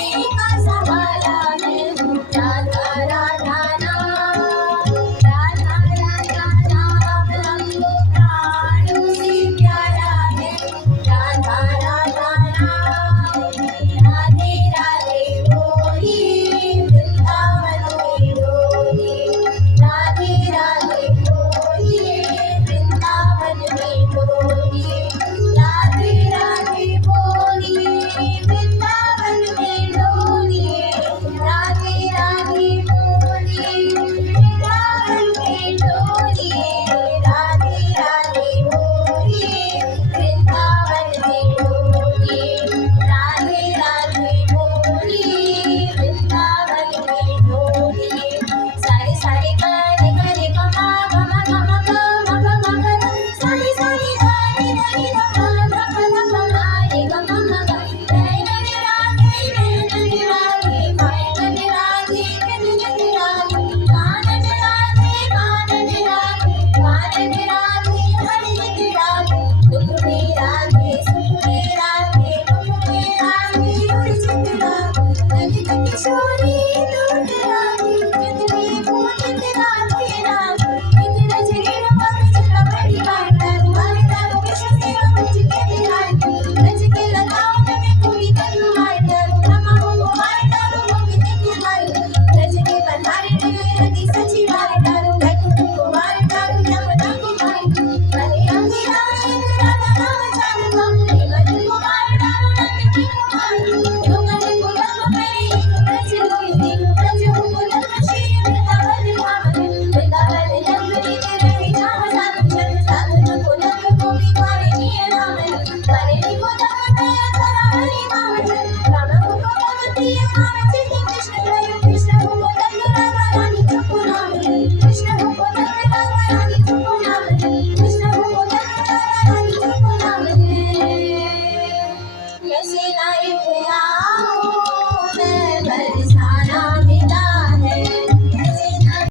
का सहारा है राधा राधा नाम राधा राधा नाम हमको प्राणों से प्यारा है राधा राधा नाम राधे राधे बोलिए वृंदावन में डोलिए राधे राधे बोलिए वृंदावन में डोलिए राधे राधे बोलिए वृंदावन में डोलिए राधे राधे बोलिए वृंदावन में डोलिए राधे राधे बोलिए वृंदावन में डोलिए राधे राधे बोलिए वृंदावन में डोलिए सारे सारे गाने गाने गमा गमा गमा गमा गमा गमा सारे सारे गाने गाने गमा गमा गमा गाने गमा गमा नैन राधे नैन राधे नैन राधे नैन राधे कानन राधे कानन राधे कानन राधे हरि राधे दुख में राधे सुख में राधे दुख में राधे उर्जित राधे ललित किशोरी दूत राधे जितने पूजित राधे राधे इतने जगह पंच कपड़ी वार्ता वार्ता कृष्ण से मुझ के बिहारी रज के लगाओ में कोई करू वार्ता रमा हो वार्ता रो में के मारी रज के बंधारे में रति सची वार्ता रो को वार्ता यमुना को मारी भले अंगिरा राधा नाम जान कम मधु को वार्ता रो नंद की कुमारी लोगन को लग मेरी एक ब्रज कोई दिन ब्रज को लग श्री वृंदावन धाम वृंदावन नगरी के रहे जहाँ साधु जन साधु को लग गोपी मारे निये राम मारे नी को लग दया करा हरि मामन राम को भगवती मानसी कृष्ण हरे कृष्ण को लग राधा रानी चुप नाम कृष्ण को लग राधा रानी चुप नाम कृष्ण को लग राधा रानी चुप नाम कैसे लाए आओ मैं